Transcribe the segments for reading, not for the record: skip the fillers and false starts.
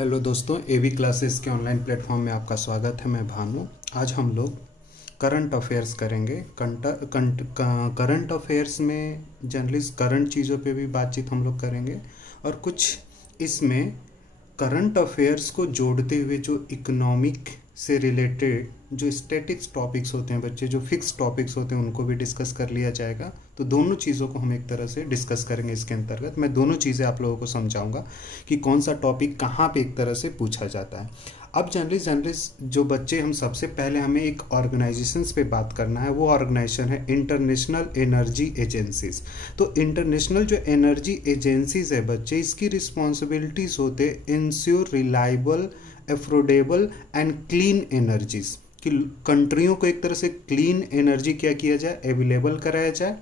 Hello दोस्तों, एवी classes के online platform में आपका स्वागत है। मैं भानु। आज हम लोग करंट अफेयर्स करेंगे। करंट अफेयर्स में जनरली करंट चीज़ों पे भी बातचीत हम लोग करेंगे और कुछ इसमें करंट अफेयर्स को जोड़ते हुए जो इकोनॉमिक से रिलेटेड जो स्टैटिक्स टॉपिक्स होते हैं बच्चे, जो फिक्स टॉपिक्स होते हैं, उनको भी डिस्कस कर लिया जाएगा। तो दोनों चीज़ों को हम एक तरह से डिस्कस करेंगे। इसके अंतर्गत मैं दोनों चीज़ें आप लोगों को समझाऊंगा कि कौन सा टॉपिक कहाँ पे एक तरह से पूछा जाता है। अब जनरली जो बच्चे, हम सबसे पहले हमें एक ऑर्गेनाइजेशंस पे बात करना है। वो ऑर्गेनाइजेशन है इंटरनेशनल एनर्जी एजेंसीज। तो इंटरनेशनल जो एनर्जी एजेंसीज है बच्चे, इसकी रिस्पॉन्सिबिलिटीज होते ensure reliable, affordable and clean energies, कि कंट्रियों को एक तरह से क्लीन एनर्जी क्या किया जाए, अवेलेबल कराया जाए,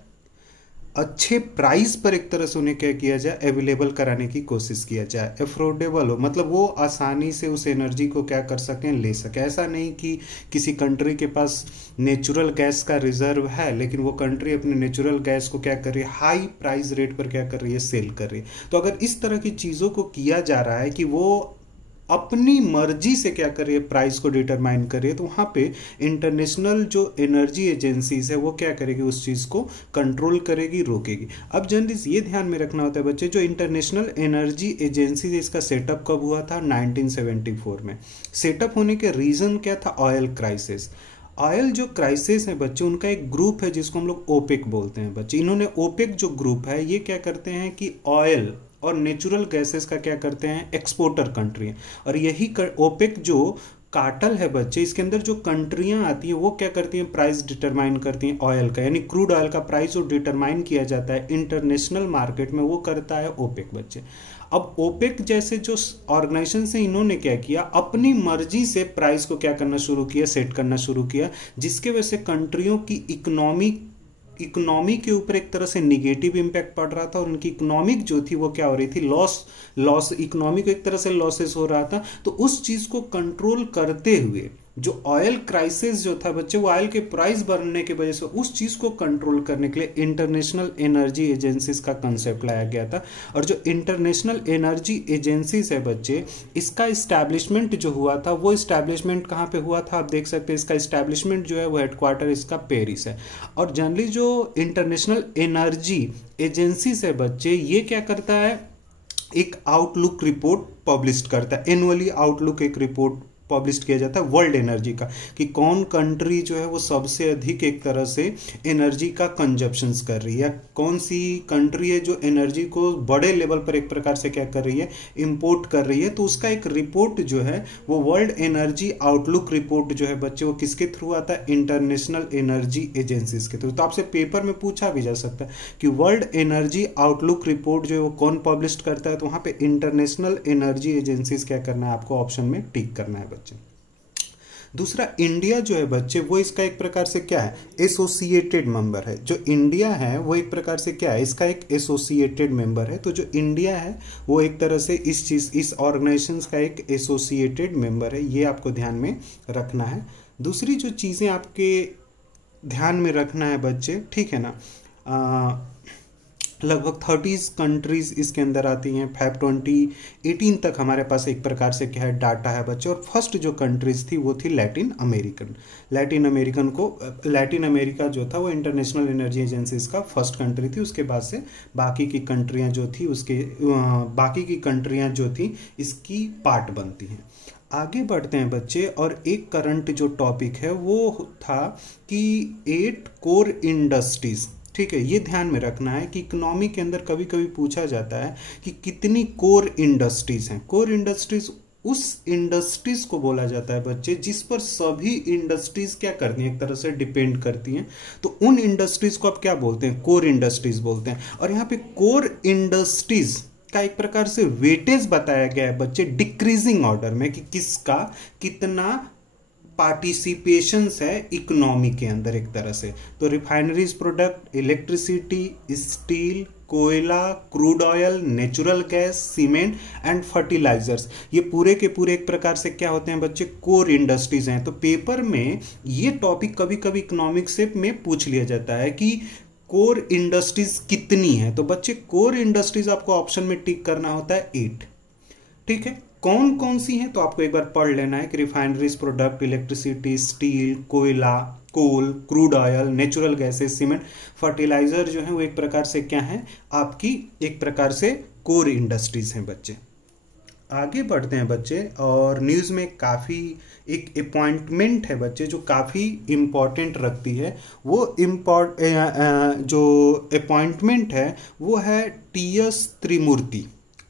अच्छे प्राइस पर एक तरह से उन्हें क्या किया जाए, अवेलेबल कराने की कोशिश किया जाए। अफोर्डेबल हो मतलब वो आसानी से उस एनर्जी को क्या कर सकें, ले सकें। ऐसा नहीं कि किसी कंट्री के पास नेचुरल गैस का रिजर्व है लेकिन वो कंट्री अपने नेचुरल गैस को क्या कर रही है, हाई प्राइस रेट पर क्या कर रही है, सेल कर रही है। तो अगर इस तरह की चीज़ों को किया जा रहा है कि वो अपनी मर्जी से क्या कर रही है, प्राइस को डिटरमाइन कर रही है, तो वहाँ पे इंटरनेशनल जो एनर्जी एजेंसीज है वो क्या करेगी, उस चीज़ को कंट्रोल करेगी, रोकेगी। अब जनरली ये ध्यान में रखना होता है बच्चे, जो इंटरनेशनल एनर्जी एजेंसी है इसका सेटअप कब हुआ था, 1974 में। सेटअप होने के रीज़न क्या था, ऑयल क्राइसिस। ऑयल जो क्राइसिस है बच्चे, उनका एक ग्रुप है जिसको हम लोग ओपेक बोलते हैं बच्चे। इन्होंने ओपेक जो ग्रुप है ये क्या करते हैं कि ऑयल और नेचुरल गैसेस का क्या करते हैं, एक्सपोर्टर कंट्री है। और यही ओपेक जो कार्टेल है बच्चे, इसके अंदर जो कंट्रियां आती हैं वो क्या करती हैं, प्राइस डिटरमाइन करती हैं ऑयल का, यानी क्रूड ऑयल का प्राइस जो डिटरमाइन किया जाता है इंटरनेशनल मार्केट में, वो करता है ओपेक बच्चे। अब ओपेक जैसे जो ऑर्गेनाइजेशन से इन्होंने क्या किया, अपनी मर्जी से प्राइस को क्या करना शुरू किया, सेट करना शुरू किया, जिसके वजह से कंट्रियों की इकोनॉमी के ऊपर एक तरह से निगेटिव इम्पैक्ट पड़ रहा था और उनकी इकोनॉमिक जो थी वो क्या हो रही थी, लॉस इकोनॉमी को एक तरह से लॉसेस हो रहा था। तो उस चीज को कंट्रोल करते हुए जो ऑयल क्राइसिस जो था बच्चे, वो ऑयल के प्राइस बढ़ने की वजह से उस चीज को कंट्रोल करने के लिए इंटरनेशनल एनर्जी एजेंसीज का कंसेप्ट लाया गया था। और जो इंटरनेशनल एनर्जी एजेंसीज है बच्चे, इसका इस्टेब्लिशमेंट जो हुआ था वो इस्टेब्लिशमेंट कहाँ पे हुआ था, आप देख सकते हैं। इसका इस्टेब्लिशमेंट जो है वो हेडक्वार्टर इसका पेरिस है। और जनरली जो इंटरनेशनल एनर्जी एजेंसीज है बच्चे, ये क्या करता है, एक आउटलुक रिपोर्ट पब्लिश करता है। एनुअली आउटलुक एक रिपोर्ट पब्लिश किया जाता है वर्ल्ड एनर्जी का, कि कौन कंट्री जो है वो सबसे अधिक एक तरह से एनर्जी का कंजप्शन कर रही है, कौन सी कंट्री है जो एनर्जी को बड़े लेवल पर एक प्रकार से क्या कर रही है, इंपोर्ट कर रही है। तो उसका एक रिपोर्ट जो है वो वर्ल्ड एनर्जी आउटलुक रिपोर्ट जो है बच्चे, वो किसके थ्रू आता है, इंटरनेशनल एनर्जी एजेंसीज के थ्रू। तो आपसे पेपर में पूछा भी जा सकता है कि वर्ल्ड एनर्जी आउटलुक रिपोर्ट जो है वो कौन पब्लिश करता है, तो वहां पे इंटरनेशनल एनर्जी एजेंसीज क्या करना है, आपको ऑप्शन में टिक करना है। दूसरा, इंडिया जो है बच्चे, वो इसका एक प्रकार से क्या है, एसोसिएटेड मेंबर है। जो इंडिया है वो एक प्रकार से क्या है, इसका एक एसोसिएटेड मेंबर है। तो जो इंडिया है वो एक तरह से इस ऑर्गेनाइजेशन का एक एसोसिएटेड मेंबर है। ये आपको ध्यान में रखना है। दूसरी जो चीज़ें आपके ध्यान में रखना है बच्चे, ठीक है ना, लगभग 30 कंट्रीज इसके अंदर आती हैं। फैब 2018 तक हमारे पास एक प्रकार से क्या है, डाटा है बच्चे। और फर्स्ट जो कंट्रीज थी वो थी लैटिन अमेरिका जो था वो इंटरनेशनल एनर्जी एजेंसीज का फर्स्ट कंट्री थी। उसके बाद से बाकी की कंट्रियां जो थी इसकी पार्ट बनती हैं। आगे बढ़ते हैं बच्चे, और एक करंट जो टॉपिक है वो था कि 8 कोर इंडस्ट्रीज, ठीक है। ये ध्यान में रखना है कि इकोनॉमी के अंदर कभी कभी पूछा जाता है कि कितनी कोर इंडस्ट्रीज हैं। कोर इंडस्ट्रीज उस इंडस्ट्रीज को बोला जाता है बच्चे जिस पर सभी इंडस्ट्रीज क्या करती हैं, एक तरह से डिपेंड करती हैं। तो उन इंडस्ट्रीज को आप क्या बोलते हैं, कोर इंडस्ट्रीज बोलते हैं। और यहाँ पे कोर इंडस्ट्रीज का एक प्रकार से वेटेज बताया गया है बच्चे, डिक्रीजिंग ऑर्डर में, कि किसका कितना पार्टिसिपेशन है इकोनॉमी के अंदर एक तरह से। तो रिफाइनरीज प्रोडक्ट, इलेक्ट्रिसिटी, स्टील, कोयला, crude oil, natural gas, cement and fertilisers, ये पूरे के पूरे एक प्रकार से क्या होते हैं बच्चे, कोर इंडस्ट्रीज हैं। तो पेपर में ये टॉपिक कभी कभी इकोनॉमिक्स से में पूछ लिया जाता है कि कोर इंडस्ट्रीज कितनी है। तो बच्चे कोर इंडस्ट्रीज आपको ऑप्शन में टिक करना होता है 8, ठीक है। कौन कौन सी हैं तो आपको एक बार पढ़ लेना है कि रिफाइनरीज प्रोडक्ट, इलेक्ट्रिसिटी, स्टील, कोयला, coal, crude oil, natural gases, cement, fertiliser जो है वो एक प्रकार से क्या है, आपकी एक प्रकार से कोर इंडस्ट्रीज हैं बच्चे। आगे बढ़ते हैं बच्चे, और न्यूज़ में काफ़ी एक अपॉइंटमेंट है बच्चे जो काफ़ी इम्पॉर्टेंट रखती है। वो जो अपॉइंटमेंट है वो है टी.एस. त्रिमूर्ति।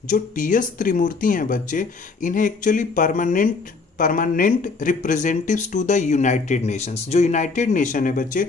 जो टी.एस. त्रिमूर्ति हैं बच्चे, इन्हें actually permanent representatives to the United Nations. जो यूनाइटेड नेशन है बच्चे,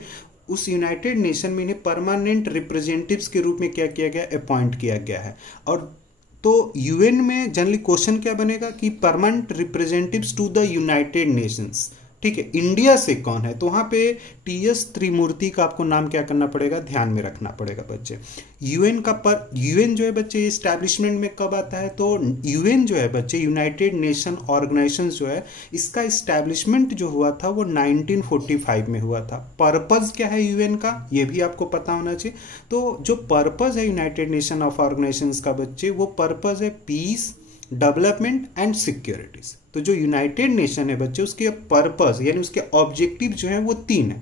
उस यूनाइटेड नेशन में इन्हें परमानेंट रिप्रेजेंटेटिव्स के रूप में क्या किया गया, अपॉइंट किया गया है। और तो यूएन में जनरली क्वेश्चन क्या बनेगा कि permanent representatives to the United Nations, ठीक है, इंडिया से कौन है, तो वहां पे टी.एस. त्रिमूर्ति का आपको नाम क्या करना पड़ेगा, ध्यान में रखना पड़ेगा बच्चे। यूएन जो है बच्चे इस्टेब्लिशमेंट में कब आता है, तो यूएन जो है बच्चे, यूनाइटेड नेशन ऑर्गेनाइजेशन जो है, इसका इस्टेब्लिशमेंट जो हुआ था वो 1945 में हुआ था। पर्पज क्या है यूएन का, ये भी आपको पता होना चाहिए। तो जो पर्पज है यूनाइटेड नेशन ऑफ ऑर्गेनाइजेशन का बच्चे, वो पर्पज है पीस, डेवलपमेंट एंड सिक्योरिटीज। तो जो यूनाइटेड नेशन है बच्चे, उसके पर्पस यानी उसके ऑब्जेक्टिव जो है वो 3 है।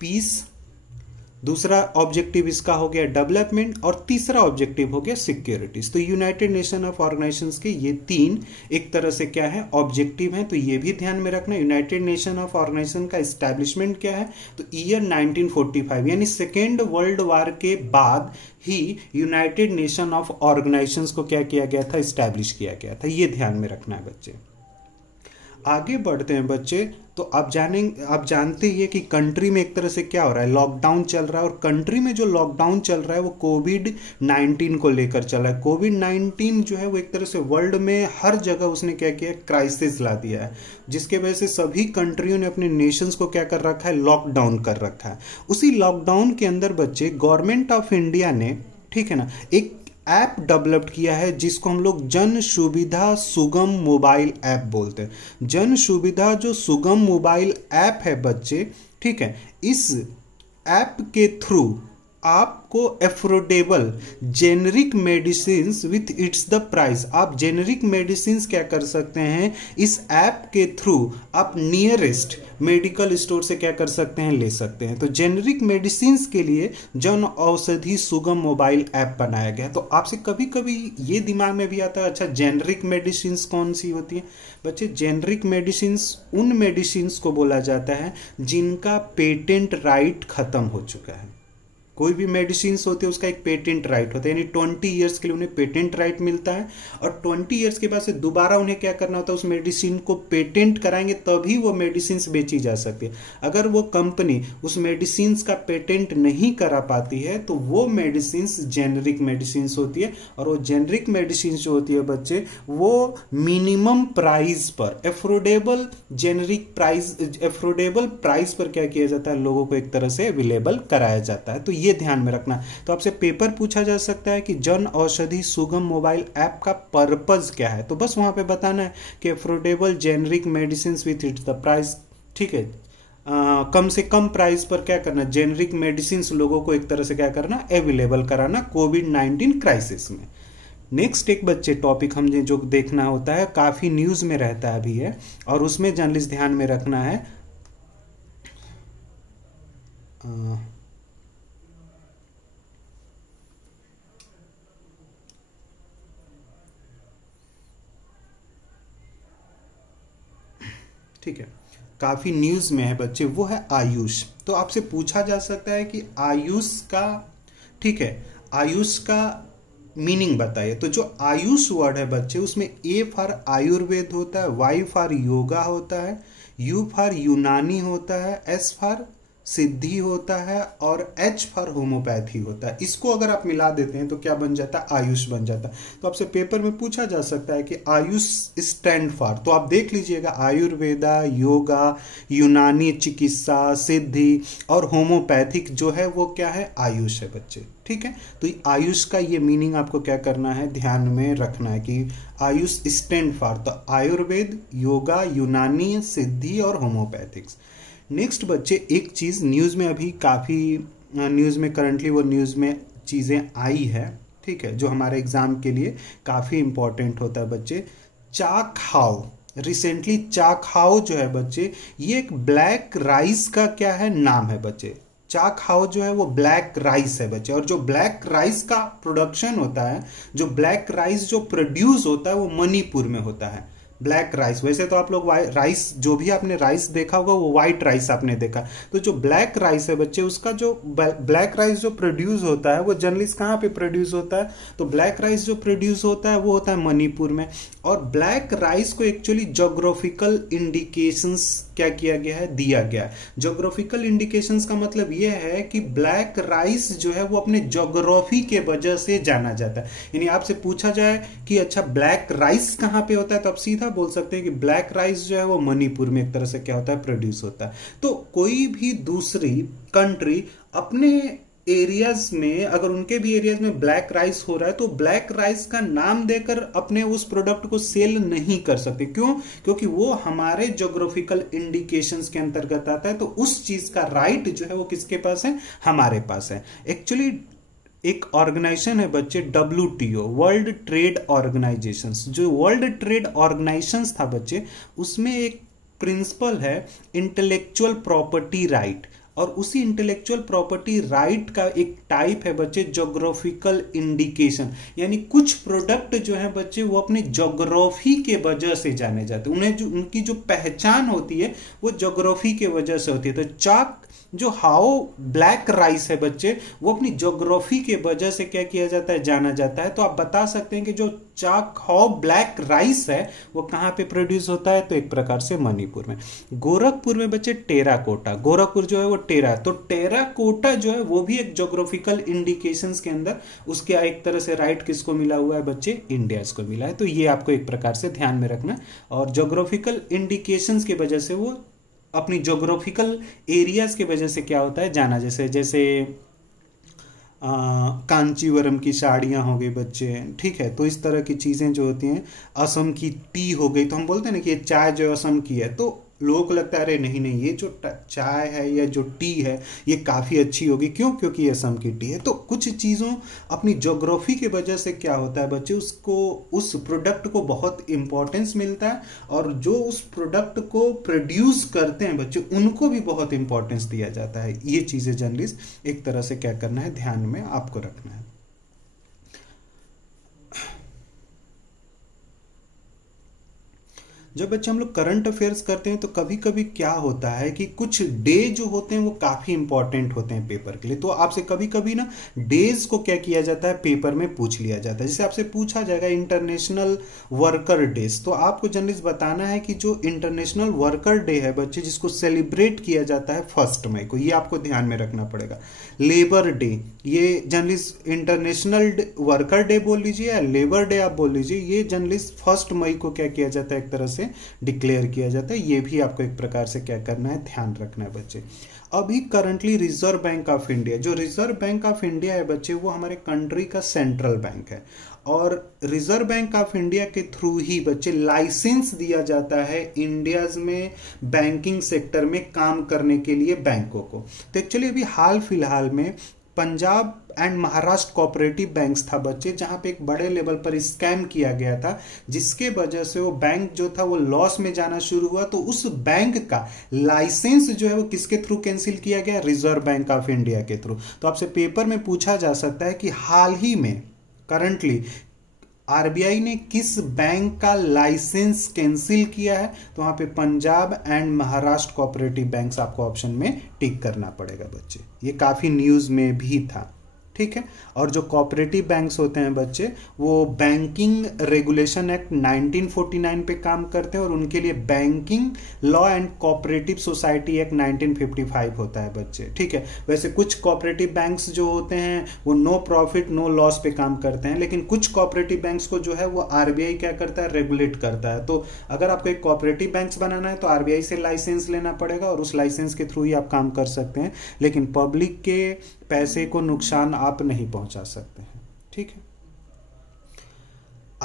पीस, दूसरा ऑब्जेक्टिव इसका हो गया डेवलपमेंट, और तीसरा ऑब्जेक्टिव हो गया सिक्योरिटीज। तो यूनाइटेड नेशन ऑफ ऑर्गेनाइजेशंस के ये 3 एक तरह से क्या है, ऑब्जेक्टिव हैं। तो ये भी ध्यान में रखना। यूनाइटेड नेशन ऑफ ऑर्गेनाइजेशन का एस्टैब्लिशमेंट क्या है, तो ईयर 1945 यानी सेकेंड वर्ल्ड वॉर के बाद ही यूनाइटेड नेशन ऑफ ऑर्गेनाइजेशंस को क्या किया गया था, एस्टैब्लिश किया गया था। ये ध्यान में रखना है बच्चे। आगे बढ़ते हैं बच्चे, तो आप जानते ही है कि कंट्री में एक तरह से क्या हो रहा है, लॉकडाउन चल रहा है। और कंट्री में जो लॉकडाउन चल रहा है वो कोविड-19 को लेकर चल रहा है। कोविड-19 जो है वो एक तरह से वर्ल्ड में हर जगह उसने क्या किया, क्राइसिस ला दिया है, जिसके वजह से सभी कंट्रियों ने अपने नेशंस को क्या कर रखा है, लॉकडाउन कर रखा है। उसी लॉकडाउन के अंदर बच्चे गवर्नमेंट ऑफ इंडिया ने, ठीक है ना, एक ऐप डेवलप किया है जिसको हम लोग जन सुविधा सुगम मोबाइल ऐप बोलते हैं। जन सुविधा जो सुगम मोबाइल ऐप है बच्चे, ठीक है, इस ऐप के थ्रू आपको affordable generic medicine with its the price, आप जेनरिक मेडिसिन क्या कर सकते हैं, इस ऐप के थ्रू आप नियरेस्ट मेडिकल स्टोर से क्या कर सकते हैं, ले सकते हैं। तो जेनरिक मेडिसिन के लिए जन औषधि सुगम मोबाइल ऐप बनाया गया। तो आपसे कभी कभी ये दिमाग में भी आता है, अच्छा जेनरिक मेडिसिन कौन सी होती है बच्चे? जेनरिक मेडिसिन उन मेडिसिन को बोला जाता है जिनका पेटेंट राइट खत्म हो चुका है। कोई भी मेडिसिन होती है उसका एक पेटेंट राइट होता है, यानी 20 ईयर्स के लिए उन्हें पेटेंट राइट मिलता है, और 20 ईयर्स के बाद से दोबारा उन्हें क्या करना होता है, उस मेडिसिन को पेटेंट कराएंगे तभी वो मेडिसिन बेची जा सकती है। अगर वो कंपनी उस मेडिसिन का पेटेंट नहीं करा पाती है तो वो मेडिसिन जेनरिक मेडिसिन होती है। और वो जेनरिक मेडिसिन जो होती है बच्चे, वो मिनिमम प्राइस पर एफोर्डेबल प्राइस पर क्या किया जाता है, लोगों को एक तरह से अवेलेबल कराया जाता है। तो ये ध्यान में रखना। तो आपसे पेपर पूछा जा सकता है कि जन औषधि सुगम मोबाइल ऐप का पर्पज क्या है, तो बस वहां पे बताना है कि affordable generic medicine with its the price, ठीक है, कम से कम प्राइस पर क्या करना, जेनरिक मेडिसिन लोगों को एक तरह से क्या करना, अवेलेबल कराना कोविड-19 क्राइसिस में। नेक्स्ट एक बच्चे टॉपिक हमने जो देखना होता है, काफी न्यूज में रहता है अभी है, और उसमें जर्नलिस्ट ध्यान में रखना है, ठीक है, काफी न्यूज में है बच्चे, वो है आयुष। तो आपसे पूछा जा सकता है कि आयुष का, ठीक है, आयुष का मीनिंग बताइए। तो जो आयुष वर्ड है बच्चे, उसमें ए फॉर आयुर्वेद होता है, वाई फॉर योगा होता है, यू फॉर यूनानी होता है, एस फॉर सिद्धि होता है, और एच फॉर होम्योपैथी होता है। इसको अगर आप मिला देते हैं तो क्या बन जाता है, आयुष बन जाता है। तो आपसे पेपर में पूछा जा सकता है कि आयुष स्टैंड फॉर, तो आप देख लीजिएगा आयुर्वेदा, योगा, यूनानी चिकित्सा, सिद्धि और होम्योपैथिक जो है वो क्या है, आयुष है बच्चे, ठीक है। तो आयुष का ये मीनिंग आपको क्या करना है, ध्यान में रखना है कि आयुष स्टैंड फॉर, तो आयुर्वेद, योगा, यूनानी, सिद्धि और होम्योपैथिक्स। नेक्स्ट बच्चे एक चीज न्यूज में अभी काफी न्यूज में करंटली वो न्यूज में चीजें आई है, ठीक है, जो हमारे एग्जाम के लिए काफी इंपॉर्टेंट होता है बच्चे। चाकहाओ, रिसेंटली चाकहाओ जो है बच्चे, ये एक ब्लैक राइस का क्या है नाम है बच्चे। चाकहाओ जो है वो ब्लैक राइस है बच्चे, और जो ब्लैक राइस का प्रोडक्शन होता है, जो ब्लैक राइस जो प्रोड्यूस होता है वो मणिपुर में होता है। ब्लैक राइस, वैसे तो आप लोग राइस, जो भी आपने राइस देखा होगा वो व्हाइट राइस आपने देखा, तो जो ब्लैक राइस है बच्चे, उसका जो ब्लैक राइस जो प्रोड्यूस होता है वो जनरली कहाँ पे प्रोड्यूस होता है, तो ब्लैक राइस जो प्रोड्यूस होता है वो होता है मणिपुर में। और ब्लैक राइस को एक्चुअली जोग्राफिकल इंडिकेशंस क्या किया गया है, दिया गया है। जोग्राफिकल इंडिकेशंस का मतलब ये है कि ब्लैक राइस जो है वो अपने जोग्राफी के वजह से जाना जाता है। यानी आपसे पूछा जाए कि अच्छा ब्लैक राइस कहाँ पे होता है, तो आप सीधा बोल सकते हैं कि ब्लैक राइस जो है वो मणिपुर में एक तरह से क्या होता है, प्रोड्यूस होता है। तो कोई भी दूसरी कंट्री अपने एरियाज में, अगर उनके भी एरियाज में ब्लैक राइस हो रहा है, तो ब्लैक राइस का नाम देकर अपने उस प्रोडक्ट को सेल नहीं कर सकते। क्यों? क्योंकि वो हमारे ज्योग्राफिकल इंडिकेशंस के अंतर्गत आता है, तो उस चीज का राइट जो है वो किसके पास है, हमारे पास है। एक्चुअली एक ऑर्गेनाइजेशन है बच्चे, WTO, वर्ल्ड ट्रेड ऑर्गेनाइजेशन। जो वर्ल्ड ट्रेड ऑर्गेनाइजेशन था बच्चे, उसमें एक प्रिंसिपल है इंटेलेक्चुअल प्रॉपर्टी राइट, और उसी इंटेलेक्चुअल प्रॉपर्टी राइट का एक टाइप है बच्चे ज्योग्राफिकल इंडिकेशन। यानी कुछ प्रोडक्ट जो है बच्चे वो अपने ज्योग्राफी के वजह से जाने जाते हैं, उन्हें जो उनकी जो पहचान होती है वो ज्योग्राफी के वजह से होती है। तो चाक जो हाओ ब्लैक राइस है बच्चे, वो अपनी ज्योग्राफी के वजह से क्या किया जाता है, जाना जाता है। तो आप बता सकते हैं कि जो चाकहाओ ब्लैक राइस है वो कहाँ पे प्रोड्यूस होता है, तो एक प्रकार से मणिपुर में। गोरखपुर में बच्चे टेराकोटा, गोरखपुर जो है वो टेरा, तो टेराकोटा जो है वो भी एक ज्योग्राफिकल इंडिकेशंस के अंदर उसके एक तरह से राइट किसको मिला हुआ है बच्चे, इंडिया को मिला है। तो ये आपको एक प्रकार से ध्यान में रखना, और ज्योग्राफिकल इंडिकेशंस की वजह से वो अपनी ज्योग्राफिकल एरियाज की वजह से क्या होता है, जाना। जैसे कांचीवरम की साड़ियाँ हो गई बच्चे, ठीक है, तो इस तरह की चीज़ें जो होती हैं, असम की टी हो गई, तो हम बोलते हैं ना कि ये चाय जो असम की है, तो लोगों को लगता है अरे नहीं नहीं, ये जो चाय है या जो टी है ये काफ़ी अच्छी होगी। क्यों? क्योंकि ये असम की टी है। तो कुछ चीज़ों अपनी ज्योग्राफी की वजह से क्या होता है बच्चे, उसको, उस प्रोडक्ट को बहुत इंपॉर्टेंस मिलता है, और जो उस प्रोडक्ट को प्रोड्यूस करते हैं बच्चे उनको भी बहुत इंपॉर्टेंस दिया जाता है। ये चीज़ें जर्नलिस्ट एक तरह से क्या करना है, ध्यान में आपको रखना है। जब बच्चे हम लोग करंट अफेयर्स करते हैं तो कभी कभी क्या होता है कि कुछ डे जो होते हैं वो काफ़ी इंपॉर्टेंट होते हैं पेपर के लिए, तो आपसे कभी कभी ना डेज को क्या किया जाता है, पेपर में पूछ लिया जाता है। जैसे आपसे पूछा जाएगा इंटरनेशनल वर्कर डेज, तो आपको जर्नलिस्ट बताना है कि जो इंटरनेशनल वर्कर डे है बच्चे, जिसको सेलिब्रेट किया जाता है 1 मई को, ये आपको ध्यान में रखना पड़ेगा। लेबर डे, ये जर्नलिस्ट इंटरनेशनल वर्कर डे बोल लीजिए या लेबर डे आप बोल लीजिए, ये जर्नलिस्ट 1 मई को क्या किया जाता है, एक तरह से डिक्लेयर किया जाता है। ये भी आपको एक प्रकार से क्या करना है, ध्यान रखना है बच्चे। अभी currently reserve bank of India, जो रिजर्व बैंक ऑफ इंडिया है बच्चे, वो हमारे कंट्री का सेंट्रल बैंक है, और रिजर्व बैंक ऑफ इंडिया के थ्रू ही बच्चे लाइसेंस दिया जाता है इंडियाज में बैंकिंग सेक्टर में काम करने के लिए बैंकों को। तो एक्चुअली अभी हाल फिलहाल में Punjab and Maharashtra cooperative banks था बच्चे, जहां पे एक बड़े लेवल पर स्कैम किया गया था, जिसके वजह से वो बैंक जो था वो लॉस में जाना शुरू हुआ। तो उस बैंक का लाइसेंस जो है वो किसके थ्रू कैंसिल किया गया, रिजर्व बैंक ऑफ इंडिया के थ्रू। तो आपसे पेपर में पूछा जा सकता है कि हाल ही में करंटली आरबीआई ने किस बैंक का लाइसेंस कैंसिल किया है, तो वहां पे Punjab and Maharashtra cooperative banks आपको ऑप्शन में टिक करना पड़ेगा बच्चे। ये काफी न्यूज में भी था, ठीक है। और जो कोऑपरेटिव बैंक्स होते हैं बच्चे, वो बैंकिंग रेगुलेशन एक्ट 1949 पे काम करते हैं, और उनके लिए banking law and cooperative society act 1955 होता है बच्चे, ठीक है। वैसे कुछ कोऑपरेटिव बैंक्स जो होते हैं वो नो प्रॉफिट नो लॉस पे काम करते हैं, लेकिन कुछ कोऑपरेटिव बैंक्स को जो है वो आरबीआई क्या करता है, रेगुलेट करता है। तो अगर आपको एक कोऑपरेटिव बैंक्स बनाना है तो आरबीआई से लाइसेंस लेना पड़ेगा, और उस लाइसेंस के थ्रू ही आप काम कर सकते हैं, लेकिन पब्लिक के पैसे को नुकसान आप नहीं पहुंचा सकते हैं, ठीक है।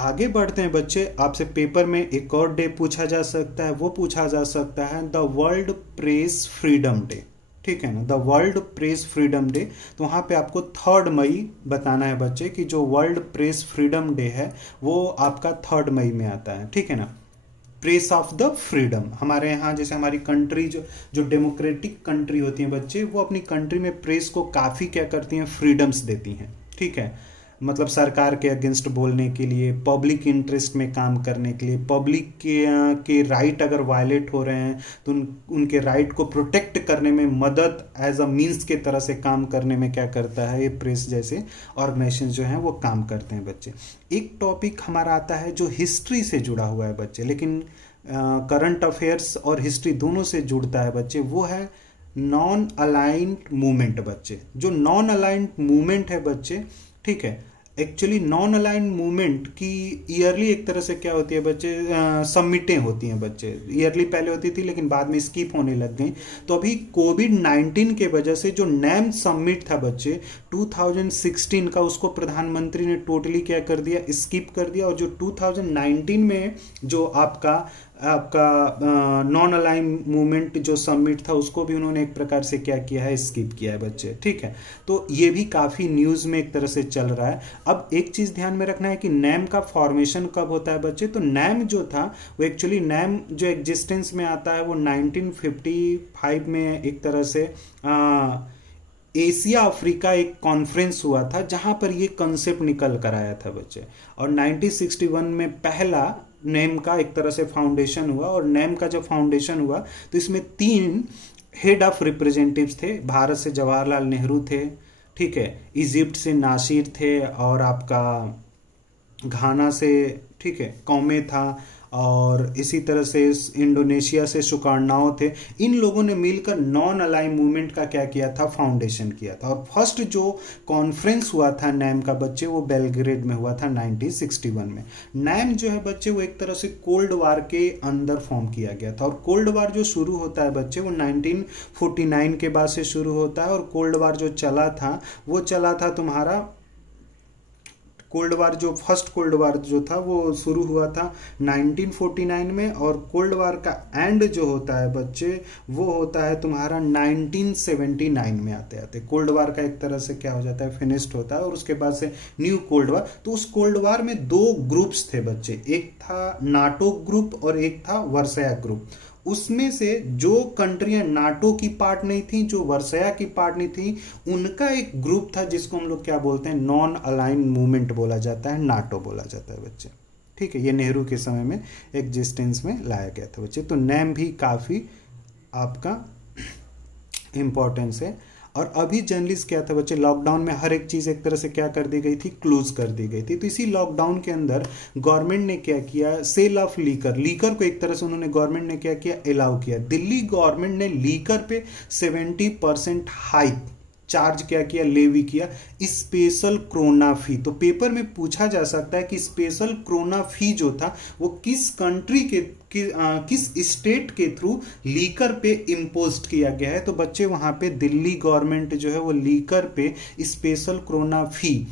आगे बढ़ते हैं बच्चे, आपसे पेपर में एक और डे पूछा जा सकता है, वो पूछा जा सकता है the world press freedom day. ठीक है ना, the world press freedom day. तो वहाँ पे आपको 3 मई बताना है बच्चे कि जो वर्ल्ड प्रेस फ्रीडम डे है वो आपका 3 मई में आता है। ठीक है ना, प्रेस ऑफ द फ्रीडम। हमारे यहाँ जैसे हमारी कंट्री जो जो डेमोक्रेटिक कंट्री होती हैं बच्चे, वो अपनी कंट्री में प्रेस को काफ़ी क्या करती हैं, फ्रीडम्स देती हैं। ठीक है, मतलब सरकार के अगेंस्ट बोलने के लिए, पब्लिक इंटरेस्ट में काम करने के लिए, पब्लिक के राइट अगर वायलेट हो रहे हैं तो उनके राइट को प्रोटेक्ट करने में मदद एज अ मीन्स के तरह से काम करने में क्या करता है, ये प्रेस जैसे ऑर्गेनाइजेशन जो हैं वो काम करते हैं बच्चे। एक टॉपिक हमारा आता है जो हिस्ट्री से जुड़ा हुआ है बच्चे, लेकिन करंट अफेयर्स और हिस्ट्री दोनों से जुड़ता है बच्चे, वो है नॉन अलाइंड मूवमेंट बच्चे। जो नॉन अलाइंड मूवमेंट है बच्चे, ठीक है, एक्चुअली नॉन अलाइंड मूवमेंट की ईयरली एक तरह से क्या होती है बच्चे, सबमिटें होती हैं बच्चे। ईयरली पहले होती थी लेकिन बाद में स्किप होने लग गई। तो अभी कोविड-19 के वजह से जो नैम सबमिट था बच्चे 2016 का, उसको प्रधानमंत्री ने टोटली क्या कर दिया, स्किप कर दिया। और जो 2019 में जो आपका नॉन अलाइन मूवमेंट जो सबमिट था उसको भी उन्होंने एक प्रकार से क्या किया है, स्किप किया है बच्चे। ठीक है, तो ये भी काफ़ी न्यूज़ में एक तरह से चल रहा है। अब एक चीज़ ध्यान में रखना है कि नैम का फॉर्मेशन कब होता है बच्चे। तो नैम जो था वो एक्चुअली, नैम जो एग्जिस्टेंस में आता है वो 1955 में एक तरह से एशिया अफ्रीका एक कॉन्फ्रेंस हुआ था जहां पर ये कंसेप्ट निकल कर आया था बच्चे। और 1961 में पहला नेम का एक तरह से फाउंडेशन हुआ। और नेम का जब फाउंडेशन हुआ तो इसमें 3 हेड ऑफ रिप्रेजेंटेटिव्स थे। भारत से जवाहरलाल नेहरू थे, ठीक है, इजिप्ट से नासिर थे, और आपका घाना से, ठीक है, कौमे था, और इसी तरह से इंडोनेशिया से सुकार्नाओ थे। इन लोगों ने मिलकर नॉन अलाइन मूवमेंट का क्या किया था, फाउंडेशन किया था। और फर्स्ट जो कॉन्फ्रेंस हुआ था नैम का बच्चे, वो बेलग्रेड में हुआ था 1961 में। नैम जो है बच्चे वो एक तरह से कोल्ड वार के अंदर फॉर्म किया गया था। और कोल्ड वार जो शुरू होता है बच्चे वो 1949 के बाद से शुरू होता है। और कोल्ड वार जो चला था वो चला था तुम्हारा, कोल्ड वार जो फर्स्ट कोल्ड वार जो था वो शुरू हुआ था 1949 में। और कोल्ड वार का एंड जो होता है बच्चे वो होता है तुम्हारा 1979 में आते आते। कोल्ड वार का एक तरह से क्या हो जाता है, फिनिश्ड होता है। और उसके बाद से न्यू कोल्ड वार। तो उस कोल्ड वार में 2 ग्रुप्स थे बच्चे, एक था नाटो ग्रुप और एक था वर्साया ग्रुप। उसमें से जो कंट्रियां नाटो की पार्ट नहीं थी, जो वर्साया की पार्ट नहीं थी, उनका एक ग्रुप था जिसको हम लोग क्या बोलते हैं, नॉन अलाइन मूवमेंट बोला जाता है, नाटो बोला जाता है बच्चे। ठीक है, ये नेहरू के समय में एग्जिस्टेंस में लाया गया था बच्चे। तो नैम भी काफ़ी आपका इम्पोर्टेंस है। और अभी जर्नलिस्ट क्या था बच्चे, लॉकडाउन में हर एक चीज़ एक तरह से क्या कर दी गई थी, क्लोज कर दी गई थी। तो इसी लॉकडाउन के अंदर गवर्नमेंट ने क्या किया, सेल ऑफ लीकर को एक तरह से उन्होंने, गवर्नमेंट ने क्या किया, अलाउ किया। दिल्ली गवर्नमेंट ने लीकर पे 70% हाइक चार्ज क्या किया, लेवी किया, स्पेशल क्रोना फी। तो पेपर में पूछा जा सकता है कि स्पेशल क्रोना फी जो था वो किस कंट्री के किस स्टेट के थ्रू लीकर पे इम्पोज किया गया है। तो बच्चे वहां पे दिल्ली गवर्नमेंट जो है वो लीकर पे स्पेशल क्रोना फी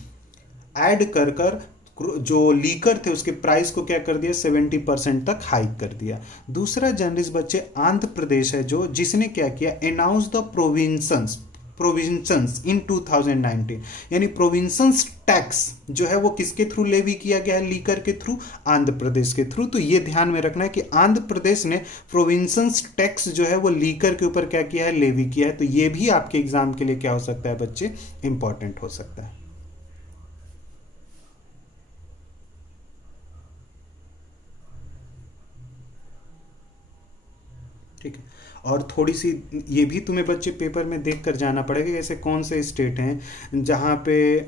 ऐड कर कर जो लीकर थे उसके प्राइस को क्या कर दिया, 70% तक हाइक कर दिया। दूसरा जर्नलिस्ट बच्चे आंध्र प्रदेश है जो, जिसने क्या किया, अनाउंस द प्रोविंशंस इन 2019, यानी प्रोविंशंस टैक्स जो है वो किसके थ्रू लेवी किया गया है, लीकर के थ्रू, आंध्र प्रदेश के थ्रू। तो ये ध्यान में रखना है कि आंध्र प्रदेश ने प्रोविंशंस टैक्स जो है वो लीकर के ऊपर क्या किया है, लेवी किया है। तो ये भी आपके एग्जाम के लिए क्या हो सकता है बच्चे, इंपॉर्टेंट हो सकता है। ठीक है, और थोड़ी सी ये भी तुम्हें बच्चे पेपर में देख कर जाना पड़ेगा, ऐसे कौन से स्टेट हैं जहाँ पे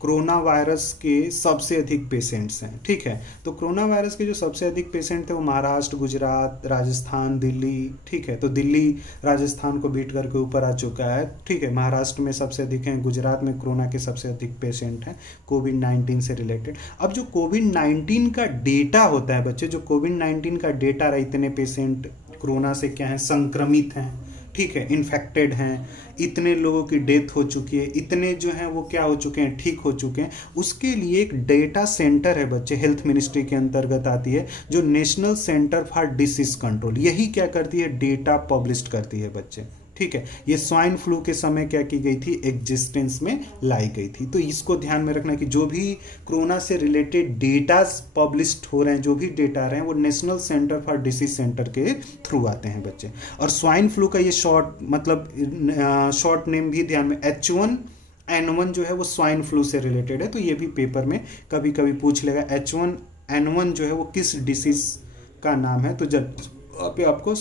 कोरोना वायरस के सबसे अधिक पेशेंट्स हैं। ठीक है, तो कोरोना वायरस के जो सबसे अधिक पेशेंट थे वो महाराष्ट्र, गुजरात, राजस्थान, दिल्ली। ठीक है, तो दिल्ली राजस्थान को बीट करके ऊपर आ चुका है। ठीक है, महाराष्ट्र में सबसे अधिक हैं, गुजरात में कोरोना के सबसे अधिक पेशेंट हैं कोविड-19 से रिलेटेड। अब जो कोविड-19 का डेटा होता है बच्चे, जो कोविड-19 का डेटा रहा, इतने पेशेंट कोरोना से क्या है, संक्रमित हैं, ठीक है, इन्फेक्टेड हैं, इतने लोगों की डेथ हो चुकी है, इतने जो हैं वो क्या हो चुके हैं, ठीक हो चुके हैं। उसके लिए एक डेटा सेंटर है बच्चे, हेल्थ मिनिस्ट्री के अंतर्गत आती है, जो national centre for disease control. यही क्या करती है, डेटा पब्लिश करती है बच्चे। ठीक है, ये स्वाइन फ्लू के समय क्या की गई थी, एग्जिस्टेंस में लाई गई थी। तो इसको ध्यान में रखना कि जो भी कोरोना से रिलेटेड डेटाज पब्लिश्ड हो रहे हैं, जो भी डेटा आ रहे हैं, वो national centre for disease centre के थ्रू आते हैं बच्चे। और स्वाइन फ्लू का ये शॉर्ट नेम भी ध्यान में, H1N1 जो है वो स्वाइन फ्लू से रिलेटेड है। तो ये भी पेपर में कभी कभी पूछ लेगा, H1N1 जो है वो किस डिसीज का नाम है। तो जब पे आपको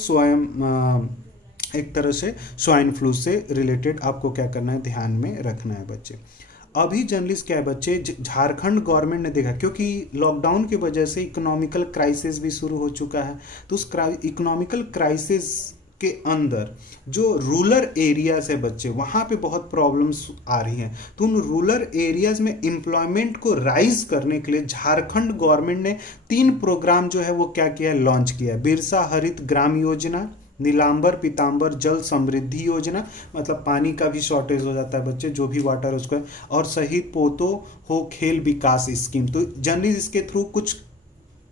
एक तरह से स्वाइन फ्लू से रिलेटेड आपको क्या करना है, ध्यान में रखना है बच्चे। अभी जर्नलिस्ट क्या है बच्चे, झारखंड गवर्नमेंट ने देखा, क्योंकि लॉकडाउन की वजह से इकोनॉमिकल क्राइसिस भी शुरू हो चुका है। तो उस इकोनॉमिकल क्राइसिस के अंदर जो रूरल एरियाज है बच्चे, वहां पे बहुत प्रॉब्लम्स आ रही हैं। तो उन रूरल एरियाज में एम्प्लॉयमेंट को राइज करने के लिए झारखंड गवर्नमेंट ने 3 प्रोग्राम जो है वो क्या किया है, लॉन्च किया है। बिरसा हरित ग्राम योजना, नीलांबर पीतांबर जल समृद्धि योजना, मतलब पानी का भी शॉर्टेज हो जाता है बच्चे, जो भी वाटर उसको है, और शहीद पोतो हो खेल विकास स्कीम। तो जनरली इसके थ्रू कुछ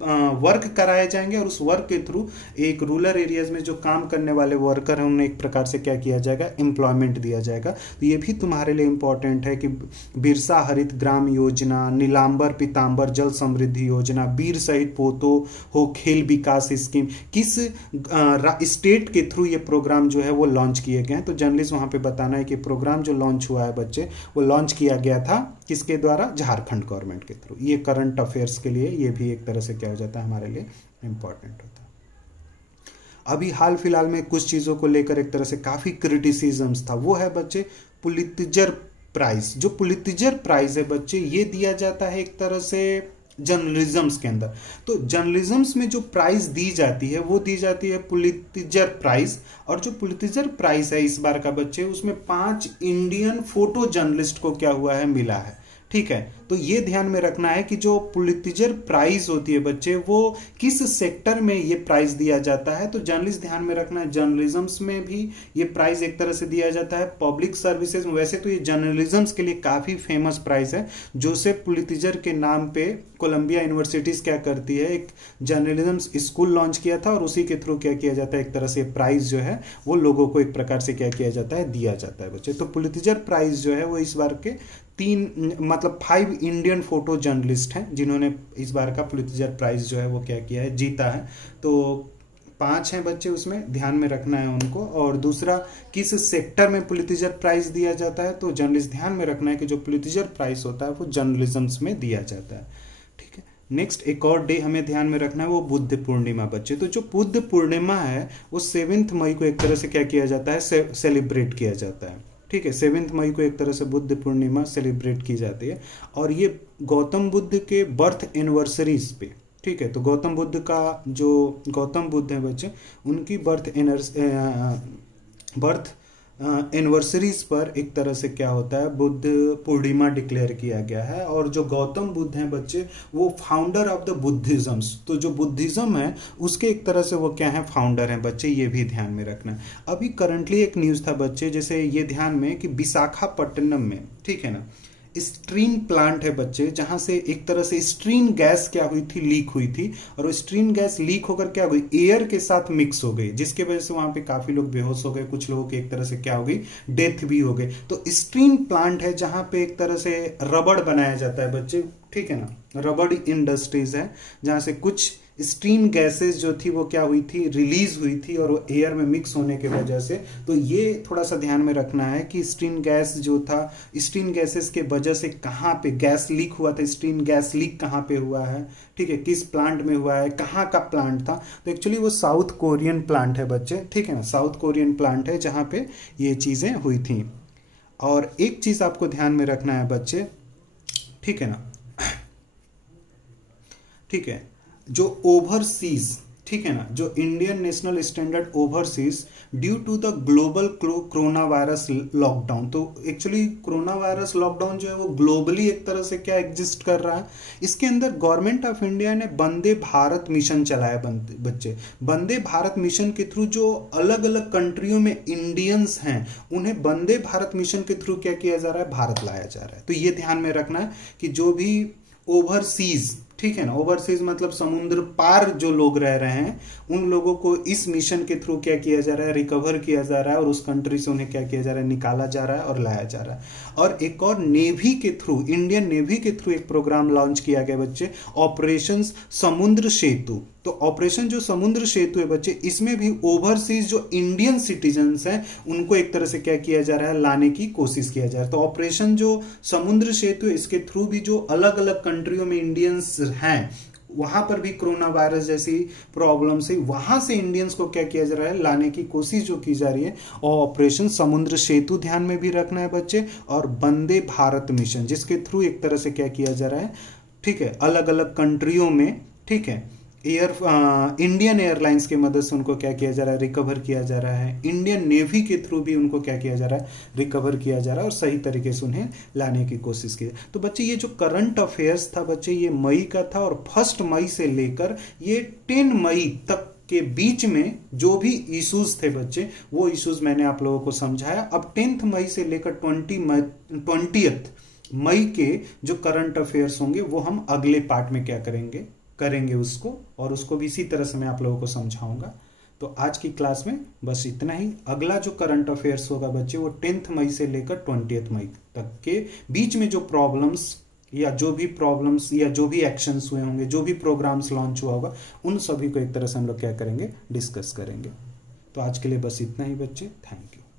वर्क कराए जाएंगे और उस वर्क के थ्रू एक रूरल एरियाज में जो काम करने वाले वर्कर हैं उन्हें एक प्रकार से क्या किया जाएगा, एम्प्लॉयमेंट दिया जाएगा। तो ये भी तुम्हारे लिए इंपॉर्टेंट है कि बिरसा हरित ग्राम योजना, नीलांबर पीतांबर जल समृद्धि योजना, वीर शहीद पोतो हो खेल विकास स्कीम, किस स्टेट के थ्रू ये प्रोग्राम जो है वो लॉन्च किए गए हैं। तो जर्नलिस्ट वहां पे बताना है कि प्रोग्राम जो लॉन्च हुआ है बच्चे, वो लॉन्च किया गया था किसके द्वारा, झारखंड गवर्नमेंट के थ्रू। ये करंट अफेयर्स के लिए ये भी एक तरह से क्या हो जाता है, हमारे लिए इंपॉर्टेंट होता है। अभी हाल फिलहाल में कुछ चीजों को लेकर एक तरह से काफी क्रिटिसिज्म्स था, वो है बच्चे पुलित्जर प्राइज। जो पुलित्जर प्राइज है बच्चे, ये दिया जाता है एक तरह से जर्नलिज्म्स के अंदर। तो जर्नलिज्म्स में जो प्राइज दी जाती है वो दी जाती है पुलित्जर प्राइज। और जो पुलित्जर प्राइज है इस बार का बच्चे, उसमें 5 इंडियन फोटो जर्नलिस्ट को क्या हुआ है, मिला है। ठीक है, तो ये ध्यान में रखना है कि जो पुलित्जर प्राइज होती है बच्चे, वो किस सेक्टर में ये प्राइज दिया जाता है। तो जर्नलिस्ट ध्यान में रखना है, जर्नलिज्म्स में भी ये प्राइज एक तरह से दिया जाता है, पब्लिक सर्विसेज में। वैसे तो ये जर्नलिज्म्स के लिए काफी फेमस प्राइज है। जोसेफ पुलित्जर के नाम पे कोलंबिया यूनिवर्सिटीज क्या करती है, एक जर्नलिज्म स्कूल लॉन्च किया था और उसी के थ्रू क्या किया जाता है, एक तरह से प्राइज जो है वो लोगों को एक प्रकार से क्या किया जाता है, दिया जाता है बच्चे। तो पुलित्जर प्राइज जो है वो इस बार के 5 इंडियन फोटो जर्नलिस्ट हैं जिन्होंने इस बार का पुलित्जर प्राइज जो है वो क्या किया है, जीता है। तो 5 हैं बच्चे, उसमें ध्यान में रखना है उनको। और दूसरा, किस सेक्टर में पुलित्जर प्राइज दिया जाता है, तो जर्नलिस्ट ध्यान में रखना है कि जो पुलित्जर प्राइज होता है वो जर्नलिज्म्स में दिया जाता है। ठीक है, नेक्स्ट एक और डे हमें ध्यान में रखना है, वो बुद्ध पूर्णिमा बच्चे। तो जो बुद्ध पूर्णिमा है वो 7 मई को एक तरह से क्या किया जाता है, सेलिब्रेट किया जाता है। ठीक है, 7 मई को एक तरह से बुद्ध पूर्णिमा सेलिब्रेट की जाती है। और ये गौतम बुद्ध के बर्थ एनिवर्सरीज पे, ठीक है, तो गौतम बुद्ध है बच्चे, उनकी बर्थ एनिवर्सरीज पर एक तरह से क्या होता है, बुद्ध पूर्णिमा डिक्लेयर किया गया है। और जो गौतम बुद्ध हैं बच्चे, वो फाउंडर ऑफ द बुद्धिज्म्स। तो जो बुद्धिज्म है उसके एक तरह से वो क्या है, फाउंडर हैं बच्चे, ये भी ध्यान में रखना। अभी करंटली एक न्यूज था बच्चे, जैसे ये ध्यान में कि विशाखापट्टनम में, ठीक है ना, स्ट्रीन प्लांट है बच्चे, जहां से एक तरह से स्ट्रीन गैस क्या हुई थी, लीक हुई थी। और वो स्ट्रीन गैस लीक होकर क्या हुई, एयर के साथ मिक्स हो गई, जिसके वजह से वहां पे काफी लोग बेहोश हो गए, कुछ लोगों की एक तरह से क्या हो गई, डेथ भी हो गई। तो स्ट्रीन प्लांट है जहां पे एक तरह से रबड़ बनाया जाता है बच्चे, ठीक है ना, रबड़ इंडस्ट्रीज है, जहां से कुछ स्ट्रीन गैसेस जो थी वो क्या हुई थी, रिलीज हुई थी, और वो एयर में मिक्स होने की वजह से। तो ये थोड़ा सा ध्यान में रखना है कि स्ट्रीन गैस जो था, स्ट्रीन गैसेस के वजह से कहाँ पे गैस लीक हुआ था, स्ट्रीन गैस लीक कहाँ पे हुआ है, ठीक है, किस प्लांट में हुआ है, कहाँ का प्लांट था। तो एक्चुअली वो साउथ कोरियन प्लांट है बच्चे, ठीक है ना, साउथ कोरियन प्लांट है जहाँ पे ये चीजें हुई थी। और एक चीज आपको ध्यान में रखना है बच्चे, ठीक है ना, ठीक है, जो ओवरसीज, ठीक है ना, जो Indian national standard overseas due to the global coronavirus lockdown. तो एक्चुअली कोरोना वायरस लॉकडाउन जो है वो ग्लोबली एक तरह से क्या एग्जिस्ट कर रहा है। इसके अंदर गवर्नमेंट ऑफ इंडिया ने वंदे भारत मिशन चलाया बच्चे। वंदे भारत मिशन के थ्रू जो अलग अलग कंट्रियों में इंडियंस हैं उन्हें वंदे भारत मिशन के थ्रू क्या किया जा रहा है, भारत लाया जा रहा है। तो ये ध्यान में रखना है कि जो भी ओवरसीज, ठीक है ना। ओवरसीज मतलब समुद्र पार जो लोग रह रहे हैं उन लोगों को इस मिशन के थ्रू क्या किया जा रहा है, रिकवर किया जा रहा है और उस कंट्री से उन्हें क्या किया जा रहा है, निकाला जा रहा है और लाया जा रहा है। और एक और नेवी के थ्रू, इंडियन नेवी के थ्रू एक प्रोग्राम लॉन्च किया गया बच्चे, ऑपरेशन समुद्र सेतु। तो ऑपरेशन जो समुद्र सेतु है बच्चे, इसमें भी ओवरसीज जो इंडियन सिटीजन्स हैं उनको एक तरह से क्या किया जा रहा है, लाने की कोशिश किया जा रहा है। तो ऑपरेशन जो समुद्र सेतु है इसके थ्रू भी जो अलग अलग कंट्रियों में इंडियंस हैं वहां पर भी कोरोना वायरस जैसी प्रॉब्लम से वहां से इंडियंस को क्या किया जा रहा है, लाने की कोशिश जो की जा रही है। और ऑपरेशन समुद्र सेतु ध्यान में भी रखना है बच्चे, और वंदे भारत मिशन जिसके थ्रू एक तरह से क्या किया जा रहा है, ठीक है, अलग अलग कंट्रियों में, ठीक है, इंडियन एयरलाइंस की मदद से उनको क्या किया जा रहा है, रिकवर किया जा रहा है। इंडियन नेवी के थ्रू भी उनको क्या किया जा रहा है, रिकवर किया जा रहा है और सही तरीके से उन्हें लाने की कोशिश की। तो बच्चे ये जो करंट अफेयर्स था बच्चे, ये मई का था और 1 मई से लेकर ये 10 मई तक के बीच में जो भी इश्यूज थे बच्चे, वो इश्यूज मैंने आप लोगों को समझाया। अब 10 मई से लेकर 20 मई के जो करंट अफेयर्स होंगे वो हम अगले पार्ट में क्या करेंगे उसको, और उसको भी इसी तरह से मैं आप लोगों को समझाऊंगा। तो आज की क्लास में बस इतना ही। अगला जो करंट अफेयर्स होगा बच्चे वो 10 मई से लेकर 20 मई तक के बीच में जो प्रॉब्लम्स या जो भी एक्शंस हुए होंगे, जो भी प्रोग्राम्स लॉन्च हुआ होगा, उन सभी को एक तरह से हम लोग क्या करेंगे, डिस्कस करेंगे। तो आज के लिए बस इतना ही बच्चे, थैंक यू।